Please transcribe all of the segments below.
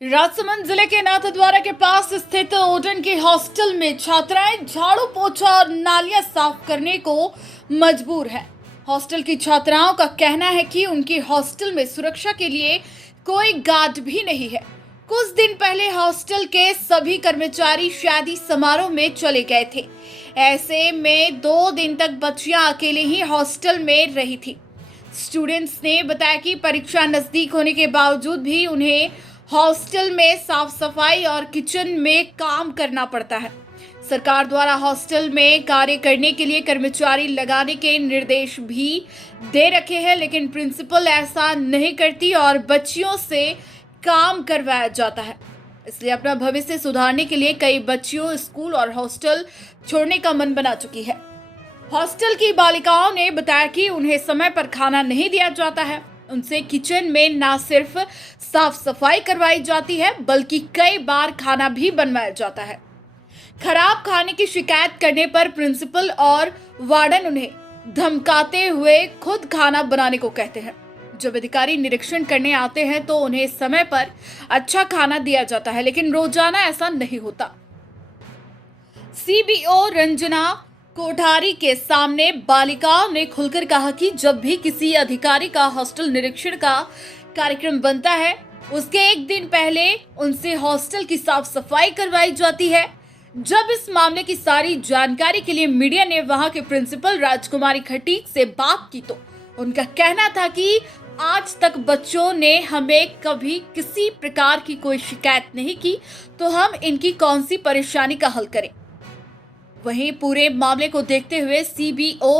राजसमंद जिले के नाथद्वारा के पास स्थित ओडन के हॉस्टल में छात्राएं झाड़ू पोछा और नालियां साफ करने को मजबूर है। हॉस्टल की छात्राओं का कहना है कि उनके हॉस्टल में सुरक्षा के लिए कोई गार्ड भी नहीं है। कुछ दिन पहले हॉस्टल के सभी कर्मचारी शादी समारोह में चले गए थे। ऐसे में 2 दिन तक बच्चियां अकेले ही हॉस्टल में रही थी। स्टूडेंट्स ने बताया कि परीक्षा नजदीक होने के बावजूद भी उन्हें हॉस्टल में साफ सफाई और किचन में काम करना पड़ता है। सरकार द्वारा हॉस्टल में कार्य करने के लिए कर्मचारी लगाने के निर्देश भी दे रखे हैं, लेकिन प्रिंसिपल ऐसा नहीं करती और बच्चियों से काम करवाया जाता है। इसलिए अपना भविष्य सुधारने के लिए कई बच्चियों स्कूल और हॉस्टल छोड़ने का मन बना चुकी है। हॉस्टल की बालिकाओं ने बताया कि उन्हें समय पर खाना नहीं दिया जाता है। उनसे किचन में न सिर्फ साफ सफाई करवाई जाती है, बल्कि कई बार खाना भी बनवाया जाता है। खराब खाने की शिकायत करने पर प्रिंसिपल और वार्डन उन्हें धमकाते हुए खुद खाना बनाने को कहते हैं। जब अधिकारी निरीक्षण करने आते हैं तो उन्हें समय पर अच्छा खाना दिया जाता है, लेकिन रोजाना ऐसा नहीं होता। सीबीओ रंजना कोठारी के सामने बालिकाओं ने खुलकर कहा कि जब भी किसी अधिकारी का हॉस्टल निरीक्षण का कार्यक्रम बनता है, उसके एक दिन पहले उनसे हॉस्टल की साफ सफाई करवाई जाती है। जब इस मामले की सारी जानकारी के लिए मीडिया ने वहां के प्रिंसिपल राजकुमारी खटीक से बात की तो उनका कहना था कि आज तक बच्चों ने हमें कभी किसी प्रकार की कोई शिकायत नहीं की, तो हम इनकी कौन सी परेशानी का हल करें। वहीं पूरे मामले को देखते हुए सीबीओ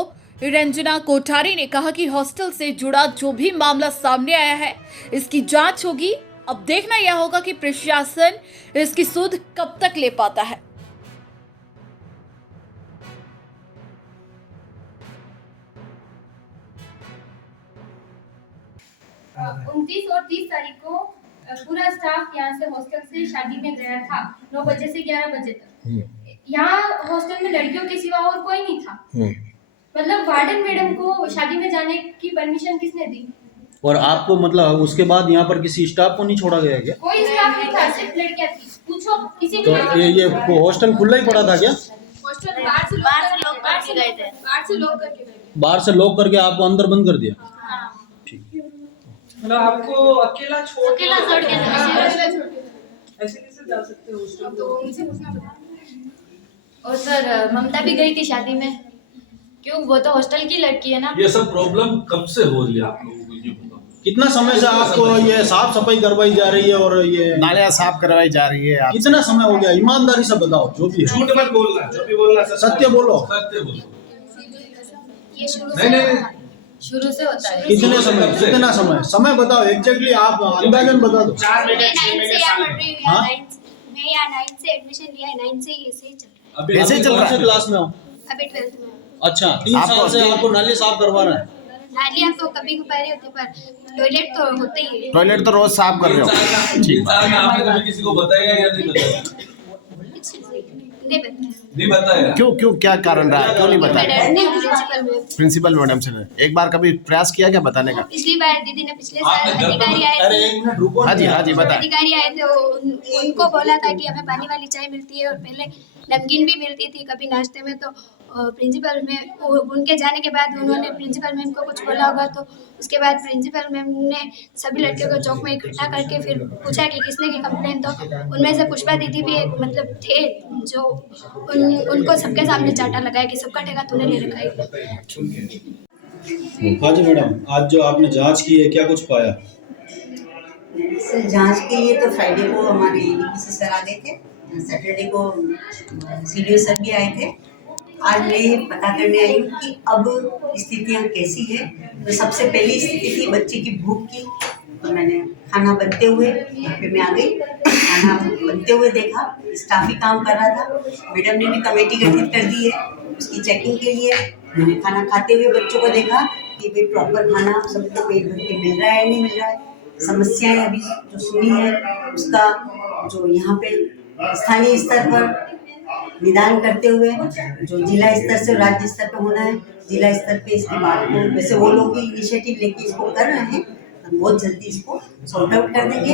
रंजना कोठारी ने कहा कि हॉस्टल से जुड़ा जो भी मामला सामने आया है, इसकी जांच होगी। अब देखना यह होगा कि प्रशासन इसकी सुध कब तक ले पाता है। 29 और 30 तारीख को पूरा स्टाफ यहाँ से हॉस्टल से शादी में गया था 9 बजे से 11 बजे तक। यहाँ हॉस्टल में लड़कियों के सिवा और कोई नहीं था। मतलब वार्डन मैडम को शादी में जाने की परमिशन किसने दी? और आपको मतलब उसके बाद यहाँ पर किसी स्टाफ को नहीं छोड़ा गया क्या? कोई स्टाफ नहीं था, सिर्फ लड़कियाँ थी। पूछो किसी तो ये हॉस्टल खुला ही पड़ा था क्या? हॉस्टल बाहर से लोग करके गए थे। बाहर से लॉक करके आपको अंदर बंद कर दिया? मतलब आपको अकेला छोड़ के ऐसे कैसे जा सकते हो हॉस्टल? तो उनसे पूछना पड़ा। और सर ममता भी गई थी शादी में। क्यों? वो तो हॉस्टल की लड़की है ना। ये सब प्रॉब्लम कब से हो रही है आप लोगों को ये बताओ? कितना समय से आपको ये साफ सफाई करवाई जा रही है और ये नालियाँ साफ करवाई जा रही है? कितना समय हो गया? ईमानदारी से बताओ, जो भी है झूठ मत बोलना, जो भी बोलना सत्य बोलो। सत्य बोलो। ये शुरू से होता है। कितने समय समय बताओ एग्जैक्टली, आप अंदाजन बता दो। 4 महीने मैं यहाँ 9 से एडमिशन लिया है। 9 से ऐसे ही चल रहा है। अभी ऐसे ही चल कौन रहा से है? क्लास में हो? अभी 12th में। अच्छा, 3 साल से आपको नाली साफ करवा रहा है। नालियाँ तो कभी कभार ही होती है, पर टॉयलेट तो होते ही है। टॉयलेट तो रोज साफ कर रहे हो? ठीक। में आपने कभी किसी को बताया या नहीं बताया? नहीं बताया। क्यों क्या कारण रहा है? क्यों नहीं बताया? प्रिंसिपल मैडम से एक बार कभी प्रयास किया क्या बताने का? पिछली बार दीदी ने पिछले साल अधिकारी आए अरे थे। एक मिनट रुको। हाँ जी बताएं। अधिकारी आए थे, उनको बोला था कि हमें पानी वाली चाय मिलती है और पहले नमकीन भी मिलती थी कभी नाश्ते में। तो प्रिंसिपल मैम, उनके जाने के बाद उन्होंने प्रिंसिपल मैम को कुछ बोला होगा, तो उसके बाद प्रिंसिपल मैम ने सभी लड़कियों को चौक में इकट्ठा करके फिर पूछा कि किसने की कंप्लेंट। तो उनमें से पुष्पा दीदी भी एक मतलब थे जो उनको सबके सामने चाटा लगाया कि सबका ठेका तूने ले रखा है। हाँ जी मैडम, आज जो आपने जांच की है, क्या कुछ पाया? सर जांच के लिए तो फ्राइडे को हमारे एडीपीसी सर आ गए थे, सैटरडे को सीडीओ सर भी आए थे। आज मैं पता करने आई हूँ कि अब स्थितियाँ कैसी है। तो सबसे पहली स्थिति थी बच्चे की भूख की। तो मैंने खाना बनते हुए घर पे मैं आ गई, खाना बनते हुए देखा, स्टाफ ही काम कर रहा था। मैडम ने भी कमेटी गठित कर दी है उसकी चेकिंग के लिए। मैंने खाना खाते हुए बच्चों को देखा कि भाई प्रॉपर खाना सबको पेट भर के मिल रहा है नहीं मिल रहा है। समस्याएं अभी जो सुनी है उसका जो यहाँ पे स्थानीय स्तर पर निदान करते हुए जो जिला स्तर से राज्य स्तर पे होना है, जिला स्तर पे इसकी बात को वैसे वो लोग भी इनिशिएटिव लेके इसको कर रहे हैं। हम बहुत जल्दी इसको सॉर्ट आउट कर देंगे।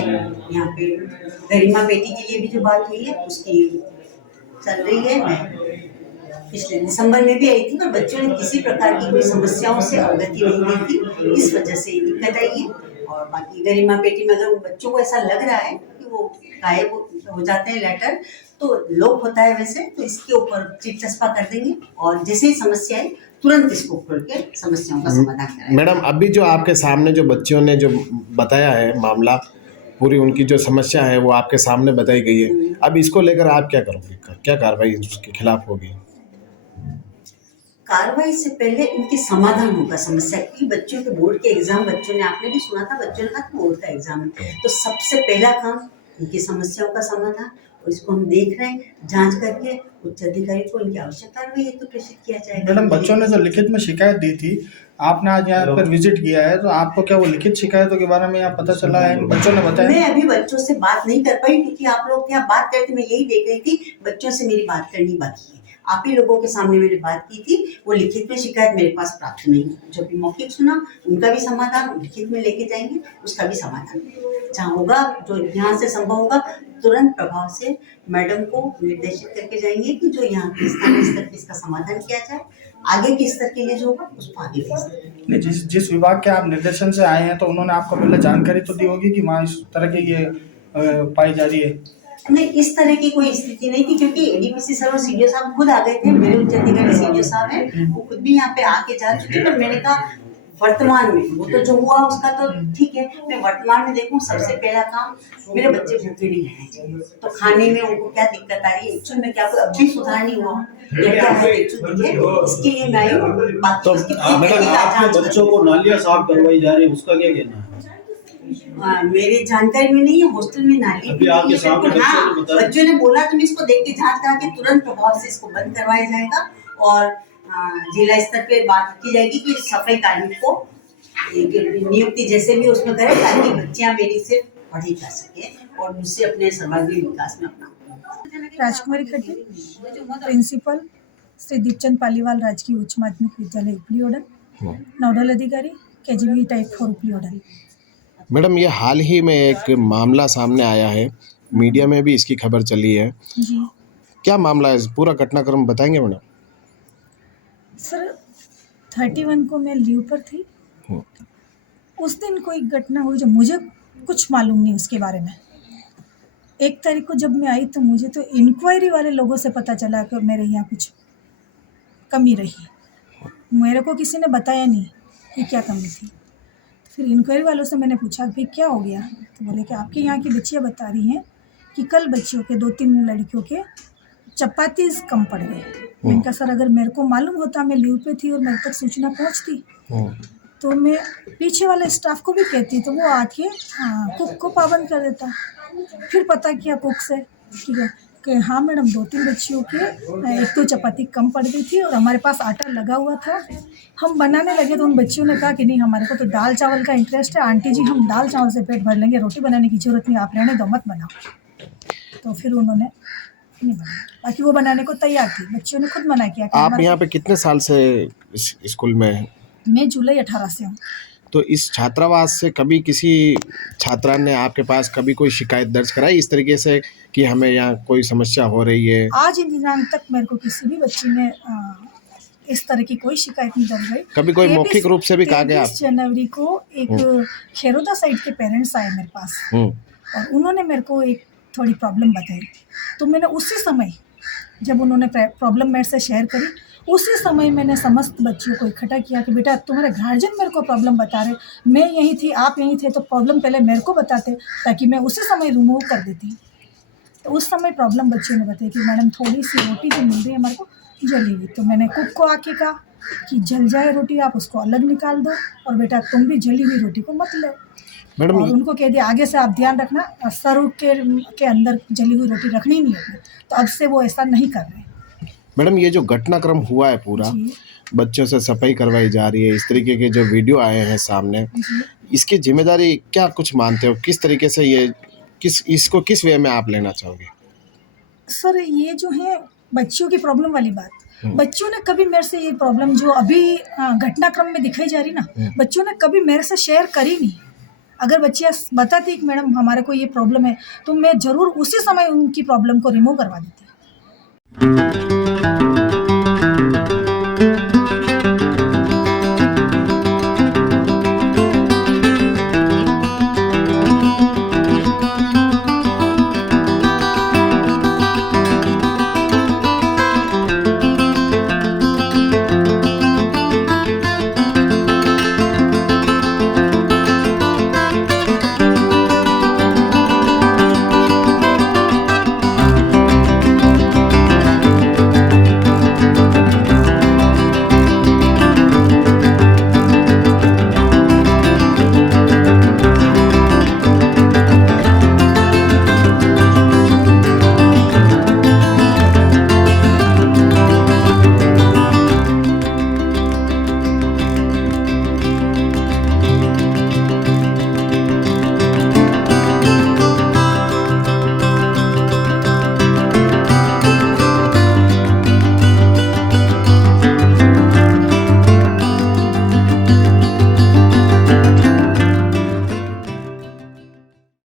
यहाँ पे गरिमा बेटी के लिए भी जो बात हुई है उसकी चल रही है। मैं पिछले दिसंबर में भी आई थी, पर बच्चों ने किसी प्रकार की कोई समस्याओं से अवगति नहीं दी थी, इस वजह से ये दिक्कत आई है। और बाकी गरिमा बेटी में अगर बच्चों को ऐसा लग रहा है कि वो गायब हो जाते हैं लेटर, तो लॉक होता है वैसे, तो इसके ऊपर चिट चस्पा कर देंगे और जैसे ही समस्या है तुरंत इसको खोल के समस्याओं का समाधान करेंगे। मैडम अभी जो आपके सामने जो बच्चियों ने जो बताया है मामला, पूरी उनकी जो समस्या है वो आपके सामने बताई गई है, अब इसको लेकर आप क्या करोगे, क्या कार्रवाई उसके खिलाफ होगी? कार्रवाई से पहले इनकी समाधान होगा समस्या की। बच्चों के बोर्ड के एग्जाम, बच्चों ने आपने भी सुना था, बच्चों ने कहा था बोर्ड का एग्जाम है, तो सबसे पहला काम इनकी समस्याओं का समाधान, और इसको हम देख रहे हैं, जांच करके उच्च अधिकारी को इनकी आवश्यक कार्रवाई हेतु प्रेषित किया जाएगा। मैडम बच्चों ने जो लिखित में शिकायत दी थी, आपने आज यहाँ पर विजिट किया है, तो आपको क्या वो लिखित शिकायतों के बारे में यहाँ पता चला है? बच्चों ने बताया? मैं अभी बच्चों से बात नहीं कर पाई क्योंकि आप लोग क्या बात करते, मैं यही देख रही थी, बच्चों से मेरी बात करनी बाकी है। आप ही लोगों के सामने मैंने बात की थी, वो लिखित में शिकायत मेरे पास प्राप्त नहीं हुई। जो भी मौखिक सुना उनका भी समाधान लिखित में लेके जाएंगे, उसका भी समाधान जहाँ होगा, जो यहाँ से संभव होगा तुरंत प्रभाव से मैडम को निर्देशित करके जाएंगे कि जो यहाँ के स्थानीय स्तर पर इसका समाधान किया जाए, आगे के स्तर के लिए जो होगा उसको आगे भेज देंगे। जिस विभाग के आप निर्देशन से आए हैं, तो उन्होंने आपको पहले जानकारी तो दी होगी कि वहाँ इस तरह की ये पाई जा रही है? नहीं, इस तरह की कोई स्थिति नहीं थी, क्योंकि एडीपीसी सर और सीडीओ साहब खुद आ गए थे। मेरे उच्च अधिकारी सीडीओ साहब हैं, वो खुद भी यहाँ पे आके जा चुके, पर मैंने कहा वर्तमान में वो तो जो हुआ उसका तो ठीक है, मैं वर्तमान में देखूं, सबसे पहला काम मेरे बच्चे भूखे नहीं रहने चाहिए। तो खाने में उनको क्या दिक्कत आ रही है, एक्चुअल में क्या कोई अब भी सुधार नहीं हुआ, क्या है इसके लिए मैं आई हूँ। बाकी उसकी आपके बच्चों को नालियाँ साफ करवाई जा रही है, उसका क्या कहना है? मेरे जानकारी में नहीं है, हॉस्टल में नाली अभी आपके सामने बच्चों ने बोला, तो मैं इसको देख के जांच करा के तुरंत प्रभाव से इसको बंद करवाया जाएगा और जिला स्तर पे बात की जाएगी कि सफाई कार्मिक को नियुक्ति जैसे भी उसमें करें, ताकि बच्चियां मेरी से पढ़ी जा सके और दूसरे अपने सर्वांगीण विकास में अपना। राजकुमारी खट्टे, प्रिंसिपल श्री दीपचंद पालीवाल राजकीय उच्च माध्यमिक विद्यालय उपली ओडन, नोडल अधिकारी केजीबी टाइप 4 उपली ओडन। मैडम ये हाल ही में एक मामला सामने आया है, मीडिया में भी इसकी खबर चली है जी, क्या मामला है, पूरा घटनाक्रम बताएंगे मैडम? सर 31 को मैं लीव पर थी, उस दिन कोई घटना हुई जो मुझे कुछ मालूम नहीं उसके बारे में। 1 तारीख को जब मैं आई तो मुझे तो इंक्वायरी वाले लोगों से पता चला कि मेरे यहाँ कुछ कमी रही, मेरे को किसी ने बताया नहीं कि क्या कमी थी। फिर इंक्वायरी वालों से मैंने पूछा भाई क्या हो गया, तो बोले कि आपके यहाँ की बच्चियाँ बता रही हैं कि कल बच्चियों के 2-3 लड़कियों के चपाती कम पड़ गए। मैंने कहा सर अगर मेरे को मालूम होता, मैं लीव पे थी और मेरे तक सूचना पहुँचती तो मैं पीछे वाले स्टाफ को भी कहती, तो वो आके कुक को पाबंद कर देता। फिर पता किया कुक से, ठीक है कि हाँ मैडम 2-3 बच्चियों के एक तो चपाती कम पड़ गई थी और हमारे पास आटा लगा हुआ था। हम बनाने लगे तो उन बच्चियों ने कहा कि नहीं हमारे को तो दाल चावल का इंटरेस्ट है, आंटी जी हम दाल चावल से पेट भर लेंगे, रोटी बनाने की ज़रूरत नहीं, आप रहने दो मत बनाओ। तो फिर उन्होंने नहीं बनाया, बाकी वो बनाने को तैयार थी, बच्चियों ने खुद मना किया। आप यहाँ पे कितने साल से इस स्कूल में हैं? मैं जुलाई 18 से हूँ। तो इस छात्रावास से कभी किसी छात्रा ने आपके पास कभी कोई शिकायत दर्ज कराई इस तरीके से कि हमें यहाँ कोई समस्या हो रही है? आज इन दिनों तक मेरे को किसी भी बच्ची ने इस तरह की कोई शिकायत नहीं दर्ज हुई। कभी कोई मौखिक रूप से भी कहा गया? 23 जनवरी को एक खेरोदा साइड के पेरेंट्स आए मेरे पास और उन्होंने मेरे को एक थोड़ी प्रॉब्लम बताई, तो मैंने उसी समय जब उन्होंने प्रॉब्लम मेरे से शेयर करी, उसी समय मैंने समस्त बच्चियों को इकट्ठा किया कि बेटा तुम्हारे गार्जियन मेरे को प्रॉब्लम बता रहे, मैं यहीं थी आप यहीं थे, तो प्रॉब्लम पहले मेरे को बताते ताकि मैं उसी समय रिमूव कर देती। तो उस समय प्रॉब्लम बच्चियों ने बताई कि मैडम थोड़ी सी रोटी जो मिल रही है हमारे को जली हुई। तो मैंने कुक को आके कहा कि जल जाए रोटी आप उसको अलग निकाल दो और बेटा तुम भी जली हुई रोटी को मत लो। मैडम और उनको कह दिया आगे से आप ध्यान रखना, सर्व के अंदर जली हुई रोटी रखनी नहीं है। तो अब से वो ऐसा नहीं कर रहे। मैडम ये जो घटनाक्रम हुआ है पूरा, बच्चों से सफाई करवाई जा रही है, इस तरीके के जो वीडियो आए हैं सामने, इसकी जिम्मेदारी क्या कुछ मानते हो, किस तरीके से ये इसको किस वे में आप लेना चाहोगे? सर ये जो है बच्चियों की प्रॉब्लम वाली बात, बच्चों ने कभी मेरे से ये प्रॉब्लम जो अभी घटनाक्रम में दिखाई जा रही ना, बच्चों ने कभी मेरे से शेयर करी नहीं। अगर बच्चियाँ बताती कि मैडम हमारे को ये प्रॉब्लम है, तो मैं ज़रूर उसी समय उनकी प्रॉब्लम को रिमूव करवा देती।